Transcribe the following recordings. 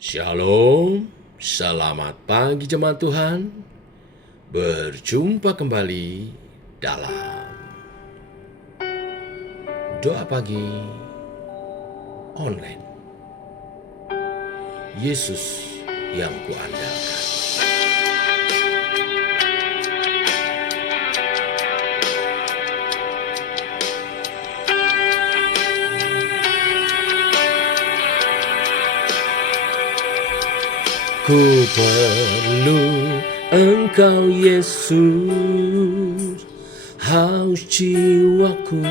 Shalom, selamat pagi jemaat Tuhan. Berjumpa kembali dalam doa pagi online. Yesus yang kuandalkan. Ku perlu Engkau Yesus, haus jiwaku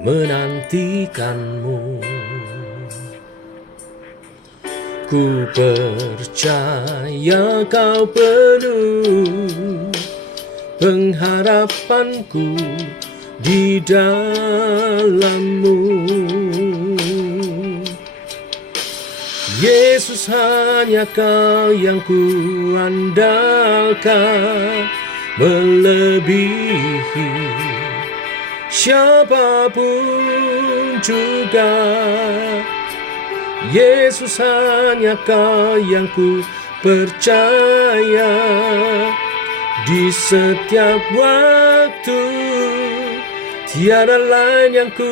menantikanmu. Ku percaya Kau penuh pengharapanku di dalam-Mu. Yesus, hanya Kau yang ku andalkan, melebihi siapapun juga. Yesus, hanya Kau yang ku percaya di setiap waktu. Tiada lain yang ku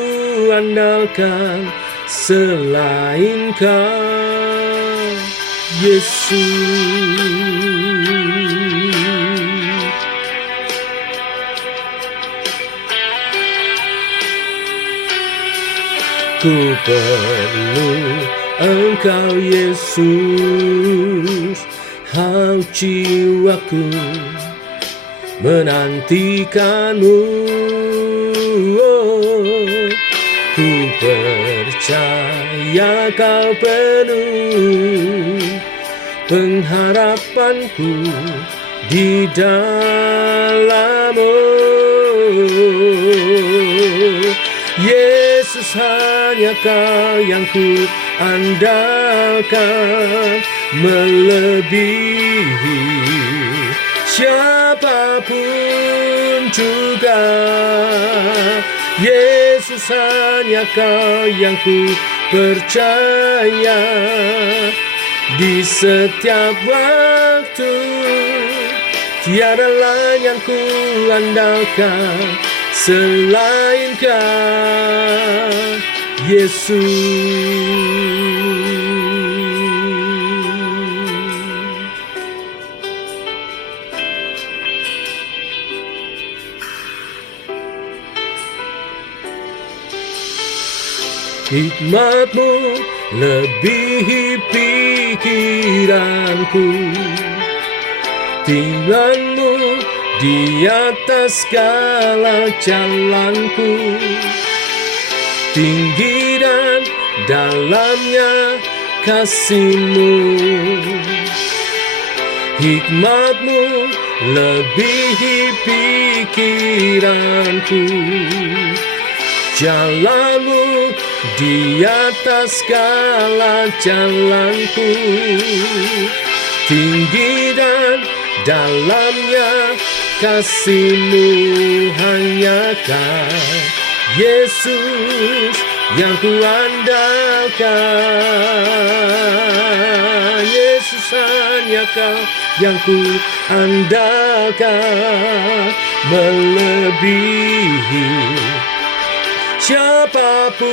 andalkan selain Kau, Yesus. Ku perlu Engkau Yesus, haus jiwaku menantikanmu. Ku percaya Kau penuh pengharapanku di dalam-Mu. Yesus, hanya Kau yang ku andalkan, melebihi siapapun juga. Yesus, hanya Kau yang ku percaya di setiap waktu. Tiada lain yang ku andalkan selain Kau, Yesus. Hikmat-Mu lebihi pikiranku, timbulan-Mu di atas segala jalanku. Tinggi dan dalamnya kasih-Mu, hikmat-Mu lebihi pikiranku. Jalan-Mu di atas segala jalanku. Tinggi dan dalamnya kasih-Mu, hanya Kau Yesus yang ku andalkan. Yesus, hanya Kau yang ku andalkan, melebihi siapapun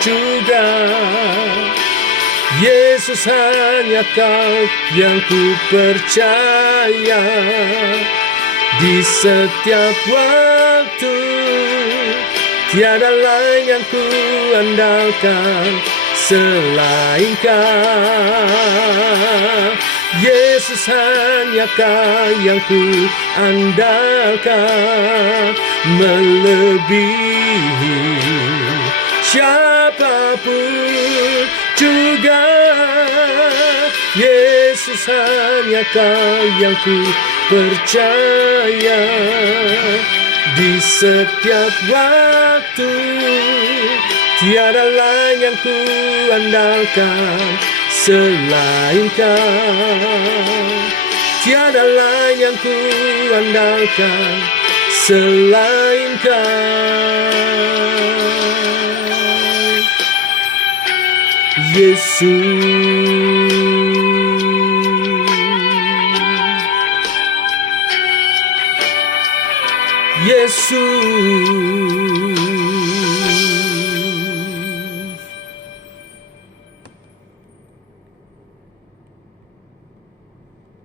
juga. Yesus, hanya Kau yang ku percaya di setiap waktu. Tiada lain yang ku andalkan selain Kau. Yesus, hanya Kau yang ku andalkan, melebihi siapapun juga. Yesus, hanya Kau yang ku percaya di setiap waktu. Tiada lain yang ku andalkan selain Kau. Tiada lain yang ku andalkan selain Kau,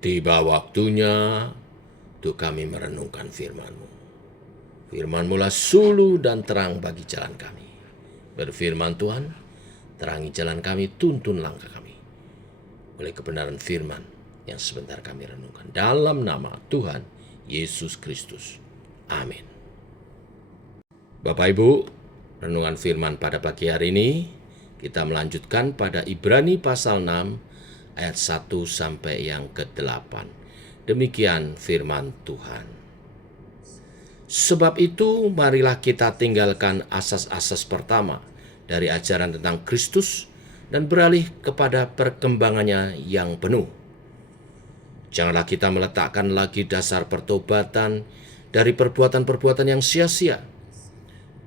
Tiba waktunya untuk kami merenungkan firman-Mu. Firman-Mu lah suluh dan terang bagi jalan kami. Berfirman Tuhan, terangi jalan kami, tuntun langkah kami oleh kebenaran firman yang sebentar kami renungkan. Dalam nama Tuhan Yesus Kristus. Amin. Bapak Ibu, renungan firman pada pagi hari ini kita melanjutkan pada Ibrani pasal 6 ayat 1 sampai yang ke-8. Demikian firman Tuhan. Sebab itu marilah kita tinggalkan asas-asas pertama dari ajaran tentang Kristus dan beralih kepada perkembangannya yang penuh. Janganlah kita meletakkan lagi dasar pertobatan dari perbuatan-perbuatan yang sia-sia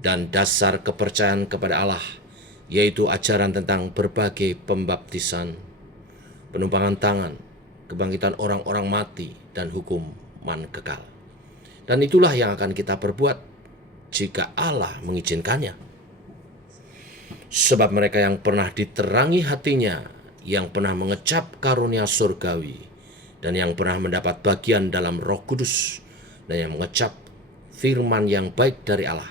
dan dasar kepercayaan kepada Allah, yaitu ajaran tentang berbagai pembaptisan, penumpangan tangan, kebangkitan orang-orang mati, dan hukuman kekal. Dan itulah yang akan kita perbuat jika Allah mengizinkannya. Sebab mereka yang pernah diterangi hatinya, yang pernah mengecap karunia surgawi, dan yang pernah mendapat bagian dalam Roh Kudus, dan yang mengecap firman yang baik dari Allah,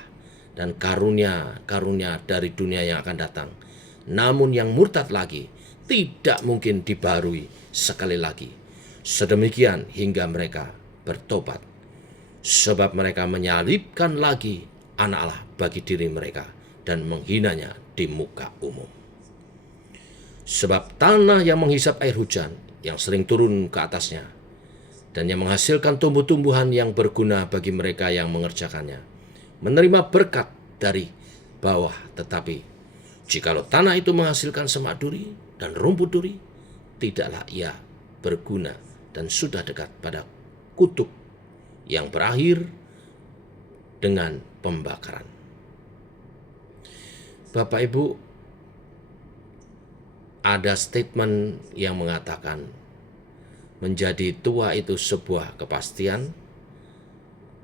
dan karunia-karunia dari dunia yang akan datang, namun yang murtad lagi, tidak mungkin dibaharui sekali lagi. Sedemikian hingga mereka bertobat. Sebab mereka menyalibkan lagi anak Allah bagi diri mereka dan menghinanya di muka umum. Sebab tanah yang menghisap air hujan yang sering turun ke atasnya dan yang menghasilkan tumbuh-tumbuhan yang berguna bagi mereka yang mengerjakannya, menerima berkat dari bawah. Tetapi jikalau tanah itu menghasilkan semak duri dan rumput duri, tidaklah ia berguna dan sudah dekat pada kutuk yang berakhir dengan pembakaran. Bapak Ibu, ada statement yang mengatakan menjadi tua itu sebuah kepastian,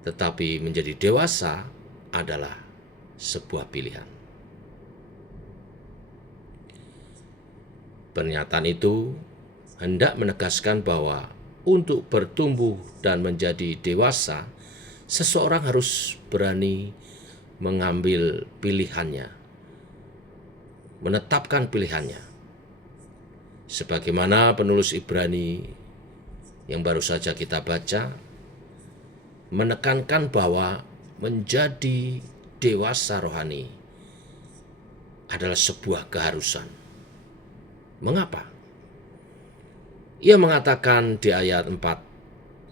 tetapi menjadi dewasa adalah sebuah pilihan. Pernyataan itu hendak menegaskan bahwa untuk bertumbuh dan menjadi dewasa, seseorang harus berani mengambil pilihannya, menetapkan pilihannya. Sebagaimana penulis Ibrani yang baru saja kita baca, menekankan bahwa menjadi dewasa rohani adalah sebuah keharusan. Mengapa? Ia mengatakan di ayat 4,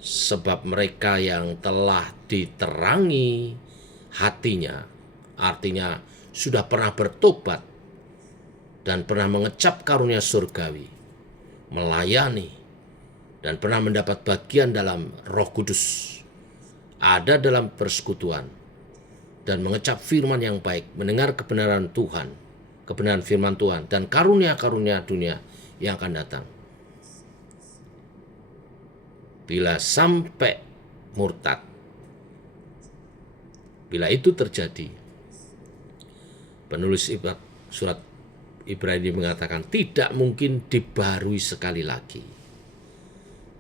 sebab mereka yang telah diterangi hatinya, artinya sudah pernah bertobat dan pernah mengecap karunia surgawi, melayani, dan pernah mendapat bagian dalam Roh Kudus, ada dalam persekutuan, dan mengecap firman yang baik, mendengar kebenaran Tuhan, kebenaran firman Tuhan, dan karunia-karunia dunia yang akan datang. Bila sampai murtad, bila itu terjadi, penulis surat Ibrani mengatakan tidak mungkin dibaharui sekali lagi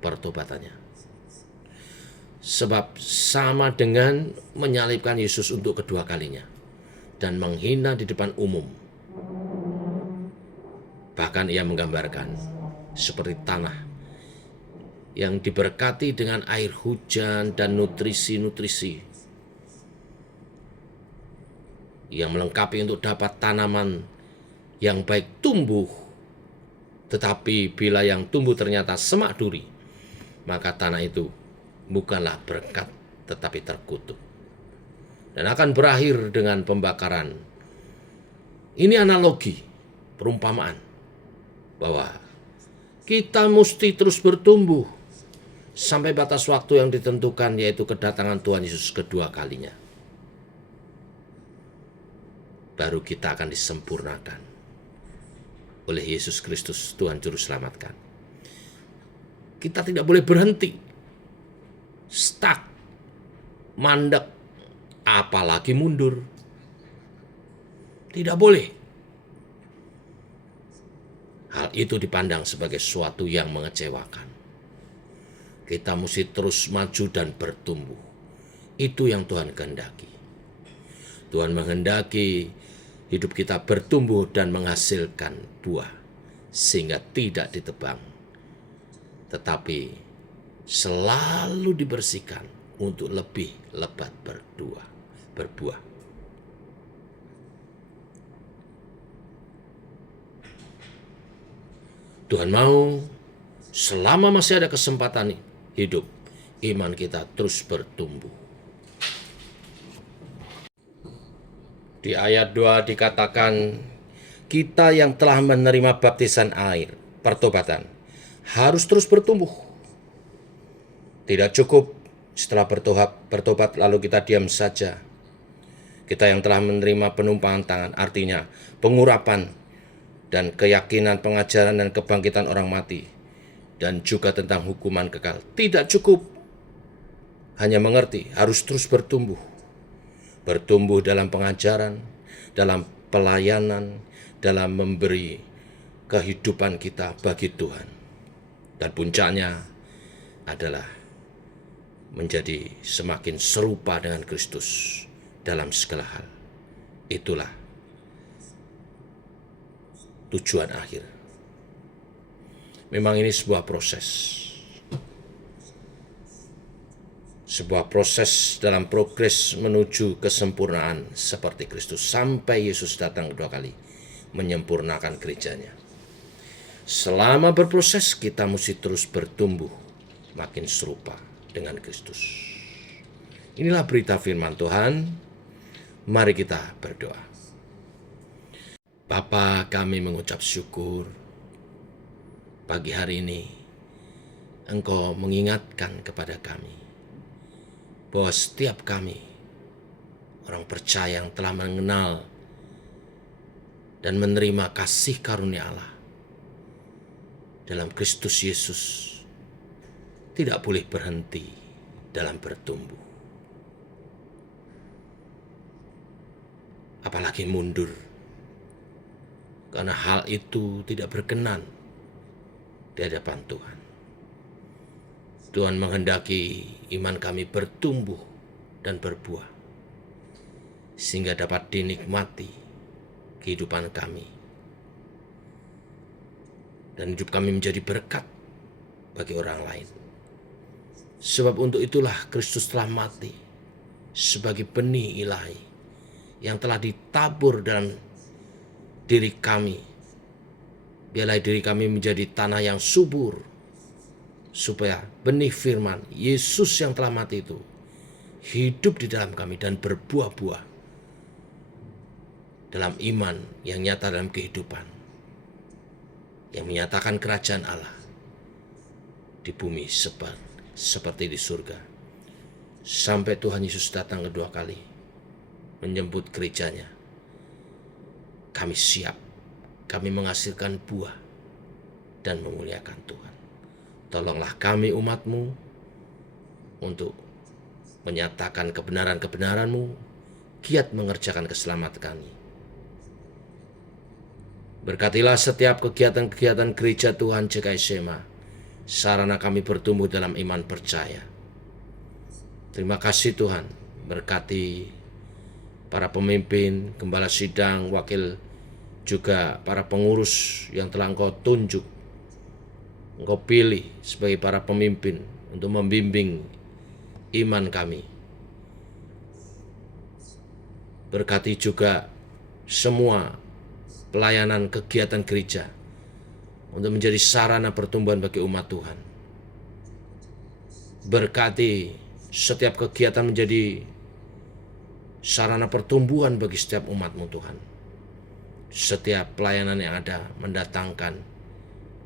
pertobatannya. Sebab sama dengan menyalibkan Yesus untuk kedua kalinya dan menghina di depan umum. Bahkan ia menggambarkan seperti tanah yang diberkati dengan air hujan dan nutrisi-nutrisi yang melengkapi untuk dapat tanaman yang baik tumbuh. Tetapi bila yang tumbuh ternyata semak duri, maka tanah itu bukanlah berkat tetapi terkutuk dan akan berakhir dengan pembakaran. Ini analogi, perumpamaan bahwa kita mesti terus bertumbuh sampai batas waktu yang ditentukan, yaitu kedatangan Tuhan Yesus kedua kalinya. Baru kita akan disempurnakan. oleh Yesus Kristus Tuhan Juru Selamat kami. Kita tidak boleh berhenti, stuck, mandek, apalagi mundur. Tidak boleh. Hal itu dipandang sebagai sesuatu yang mengecewakan. Kita mesti terus maju dan bertumbuh. Itu yang Tuhan kehendaki. Tuhan menghendaki hidup kita bertumbuh dan menghasilkan buah, sehingga tidak ditebang, tetapi selalu dibersihkan untuk lebih lebat berbuah. Tuhan mau selama masih ada kesempatan hidup, iman kita terus bertumbuh. Di ayat 2 dikatakan, kita yang telah menerima baptisan air, pertobatan, harus terus bertumbuh. Tidak cukup setelah bertobat lalu kita diam saja. Kita yang telah menerima penumpangan tangan, artinya pengurapan dan keyakinan pengajaran dan kebangkitan orang mati, dan juga tentang hukuman kekal. Tidak cukup hanya mengerti, harus terus bertumbuh. Bertumbuh dalam pengajaran, dalam pelayanan, dalam memberi kehidupan kita bagi Tuhan. Dan puncaknya adalah menjadi semakin serupa dengan Kristus dalam segala hal. Itulah tujuan akhir. Memang ini sebuah proses. Sebuah proses dalam progres menuju kesempurnaan seperti Kristus, sampai Yesus datang kedua kali menyempurnakan gerejanya. Selama berproses kita mesti terus bertumbuh makin serupa dengan Kristus. Inilah berita firman Tuhan. Mari kita berdoa. Bapa, kami mengucap syukur pagi hari ini Engkau mengingatkan kepada kami bahwa setiap kami, orang percaya yang telah mengenal dan menerima kasih karunia Allah dalam Kristus Yesus, tidak boleh berhenti dalam bertumbuh, apalagi mundur, karena hal itu tidak berkenan di hadapan Tuhan. Tuhan menghendaki iman kami bertumbuh dan berbuah, sehingga dapat dinikmati kehidupan kami, dan hidup kami menjadi berkat bagi orang lain. Sebab untuk itulah Kristus telah mati sebagai benih ilahi yang telah ditabur dalam diri kami. Biarlah diri kami menjadi tanah yang subur, supaya benih firman Yesus yang telah mati itu hidup di dalam kami dan berbuah-buah dalam iman yang nyata dalam kehidupan, yang menyatakan kerajaan Allah di bumi seperti di surga, sampai Tuhan Yesus datang kedua kali menjemput gerejanya. Kami siap, kami menghasilkan buah dan memuliakan Tuhan. Tolonglah kami umat-Mu untuk menyatakan kebenaran-kebenaran-Mu, giat mengerjakan keselamatan kami. Berkatilah setiap kegiatan-kegiatan gereja Tuhan GKI Sema, sarana kami bertumbuh dalam iman percaya. Terima kasih Tuhan, berkati para pemimpin, gembala sidang, wakil, juga para pengurus yang telah Engkau tunjuk, Engkau pilih sebagai para pemimpin untuk membimbing iman kami. Berkati juga semua pelayanan kegiatan gereja untuk menjadi sarana pertumbuhan bagi umat Tuhan. Berkati setiap kegiatan menjadi sarana pertumbuhan bagi setiap umat-Mu Tuhan. Setiap pelayanan yang ada mendatangkan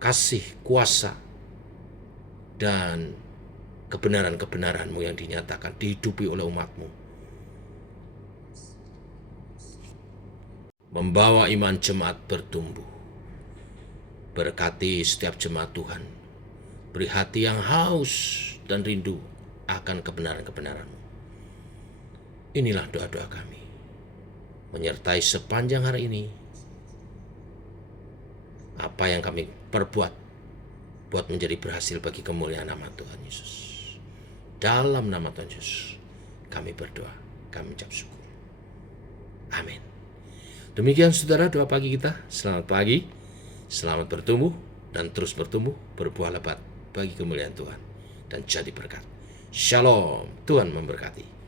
kasih, kuasa, dan kebenaran-kebenaran-Mu yang dinyatakan, dihidupi oleh umat-Mu. Membawa iman jemaat bertumbuh. Berkati setiap jemaat Tuhan. Beri hati yang haus dan rindu akan kebenaran-kebenaran-Mu. Inilah doa-doa kami. Menyertai sepanjang hari ini apa yang kami perbuat buat menjadi berhasil bagi kemuliaan nama Tuhan Yesus. Dalam nama Tuhan Yesus kami berdoa, kami ucap syukur. Amin. Demikian saudara doa pagi kita. Selamat pagi, selamat bertumbuh dan terus bertumbuh, berbuah lebat bagi kemuliaan Tuhan dan jadi berkat. Shalom, Tuhan memberkati.